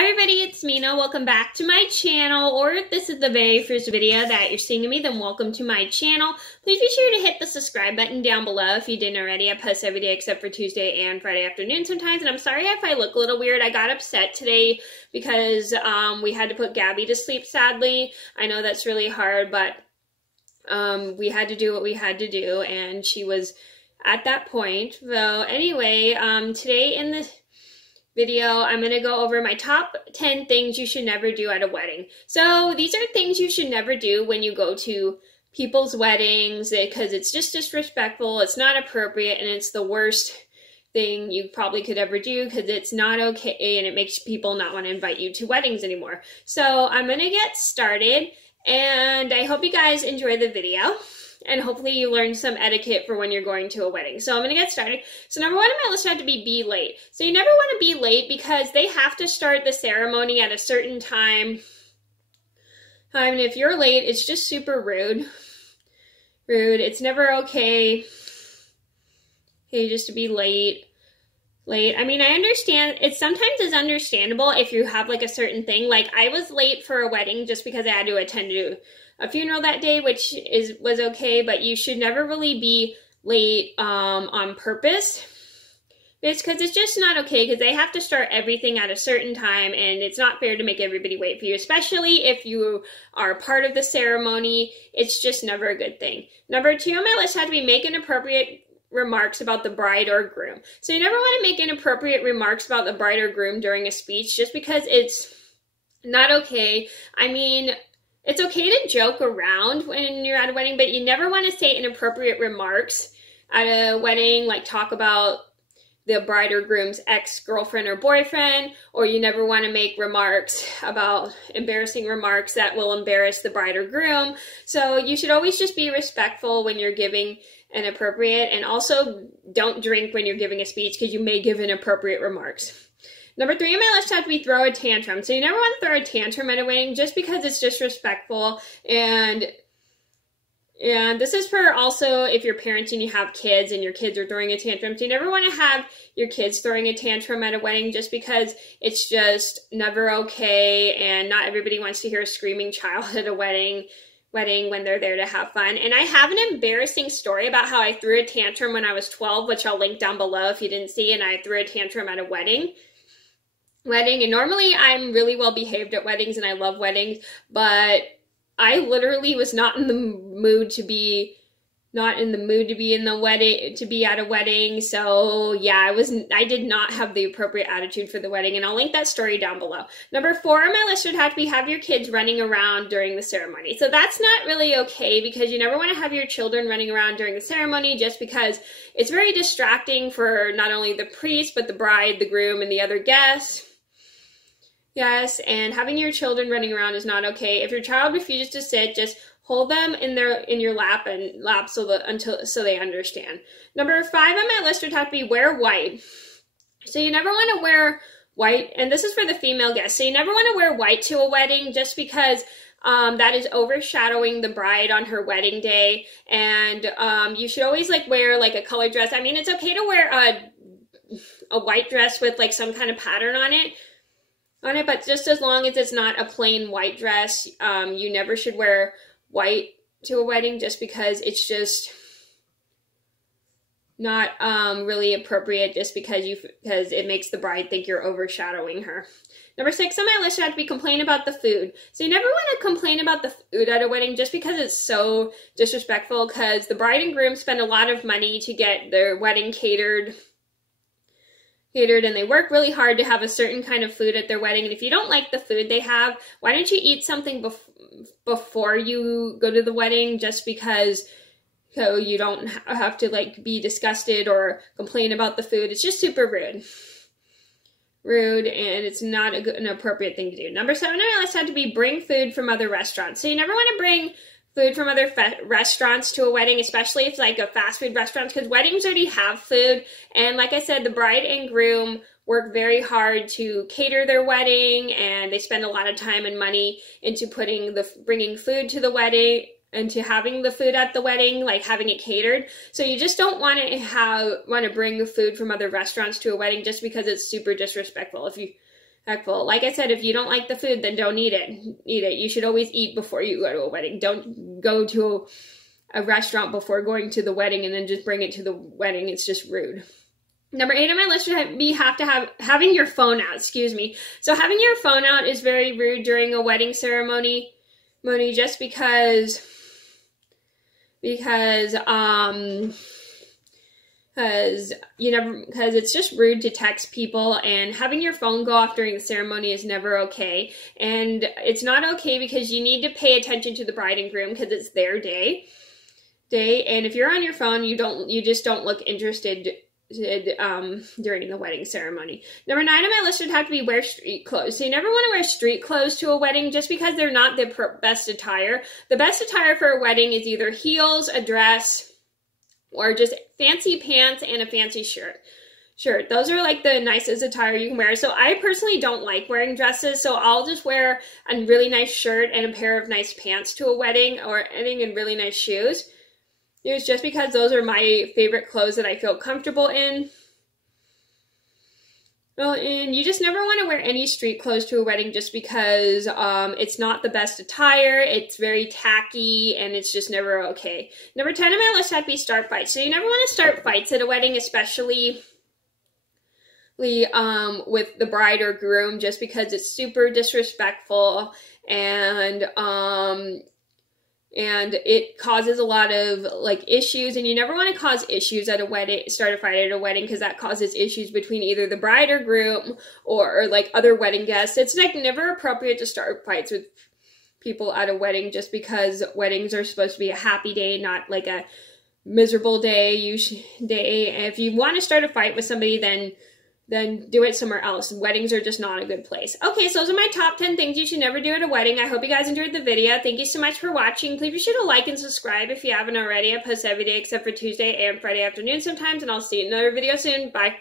Hi everybody, it's Mena. Welcome back to my channel, or if this is the very first video that you're seeing of me, then welcome to my channel. Please be sure to hit the subscribe button down below if you didn't already. I post every day except for Tuesday and Friday afternoon sometimes, and I'm sorry if I look a little weird. I got upset today because we had to put Gabby to sleep, sadly. I know that's really hard, but we had to do what we had to do, and she was at that point. So anyway, today in this video, I'm going to go over my top 10 things you should never do at a wedding. So these are things you should never do when you go to people's weddings, because it's just disrespectful, it's not appropriate, and it's the worst thing you probably could ever do because it's not okay and it makes people not want to invite you to weddings anymore. So I'm going to get started, and I hope you guys enjoy the video. And hopefully you learn some etiquette for when you're going to a wedding. So I'm going to get started. So number one on my list had to be late. So you never want to be late because they have to start the ceremony at a certain time. And if you're late, it's just super rude. It's never okay just to be late. I mean, I understand, sometimes it's understandable if you have like a certain thing. Like I was late for a wedding just because I had to attend to a funeral that day, which was okay, but you should never really be late on purpose. It's because it's just not okay, because they have to start everything at a certain time, and it's not fair to make everybody wait for you, especially if you are part of the ceremony. It's just never a good thing. Number two on my list had to be make inappropriate remarks about the bride or groom. So you never want to make inappropriate remarks about the bride or groom during a speech just because it's not okay. I mean, it's okay to joke around when you're at a wedding, but you never want to say inappropriate remarks at a wedding, like talk about the bride or groom's ex-girlfriend or boyfriend, or you never want to make embarrassing remarks that will embarrass the bride or groom. So you should always just be respectful when you're giving inappropriate, and also don't drink when you're giving a speech because you may give inappropriate remarks. Number three on my list had to be throw a tantrum. So you never want to throw a tantrum at a wedding just because it's disrespectful. And this is for also if you're parenting and you have kids and your kids are throwing a tantrum. So you never want to have your kids throwing a tantrum at a wedding just because it's just never okay. And not everybody wants to hear a screaming child at a wedding when they're there to have fun. And I have an embarrassing story about how I threw a tantrum when I was 12, which I'll link down below if you didn't see. And I threw a tantrum at a wedding. And normally I'm really well behaved at weddings and I love weddings, but I literally was not in the mood to be in the wedding, to be at a wedding. So yeah, I did not have the appropriate attitude for the wedding, and I'll link that story down below. Number four on my list would have to be have your kids running around during the ceremony. So that's not really okay because you never want to have your children running around during the ceremony just because it's very distracting for not only the priest, but the bride, the groom, and the other guests. Yes, and having your children running around is not okay. If your child refuses to sit, just hold them in your lap so they understand. Number five on my list would have to be wear white. So you never want to wear white, and this is for the female guests. So you never want to wear white to a wedding just because that is overshadowing the bride on her wedding day. And you should always wear a colored dress. I mean, it's okay to wear a white dress with some kind of pattern on it, but just as long as it's not a plain white dress. You never should wear white to a wedding just because it's just not really appropriate, just because it makes the bride think you're overshadowing her. Number six on my list had to be complain about the food. So you never want to complain about the food at a wedding just because it's so disrespectful, because the bride and groom spend a lot of money to get their wedding catered, and they work really hard to have a certain kind of food at their wedding. And if you don't like the food they have, why don't you eat something before you go to the wedding, just because so you don't have to be disgusted or complain about the food. It's just super rude, and it's not an appropriate thing to do. Number seven on my list had to be bring food from other restaurants. So you never want to bring food from other restaurants to a wedding, especially if it's a fast food restaurant, because weddings already have food. And like I said, the bride and groom work very hard to cater their wedding, and they spend a lot of time and money into bringing food to the wedding and to having the food at the wedding, having it catered. So you just don't want to bring food from other restaurants to a wedding just because it's super disrespectful. disrespectful. Like I said, if you don't like the food, then don't eat it. Eat it. You should always eat before you go to a wedding. Don't go to a restaurant before going to the wedding and then just bring it to the wedding. It's just rude. Number 8 on my list would be having your phone out. Excuse me. So having your phone out is very rude during a wedding ceremony. Just because it's just rude to text people, and having your phone go off during the ceremony is never okay. And it's not okay because you need to pay attention to the bride and groom because it's their day. And if you're on your phone, you just don't look interested during the wedding ceremony. Number 9 on my list would have to be wear street clothes. So you never want to wear street clothes to a wedding just because they're not the best attire. The best attire for a wedding is either heels, a dress, or just fancy pants and a fancy shirt. Those are like the nicest attire you can wear. So I personally don't like wearing dresses, so I'll just wear a really nice shirt and a pair of nice pants to a wedding, or anything, and really nice shoes. It's just because those are my favorite clothes that I feel comfortable in. Well, and you just never want to wear any street clothes to a wedding just because it's not the best attire, it's very tacky, and it's just never okay. Number 10 on my list had to be start fights. So you never want to start fights at a wedding, especially with the bride or groom, just because it's super disrespectful, and it causes a lot of like issues, and you never want to cause issues at a wedding, start a fight at a wedding, because that causes issues between either the bride or groom or like other wedding guests. It's like never appropriate to start fights with people at a wedding, just because weddings are supposed to be a happy day, not like a miserable day. If you want to start a fight with somebody, then do it somewhere else. Weddings are just not a good place. Okay, so those are my top 10 things you should never do at a wedding. I hope you guys enjoyed the video. Thank you so much for watching. Please be sure to like and subscribe if you haven't already. I post every day except for Tuesday and Friday afternoon sometimes, and I'll see you in another video soon. Bye.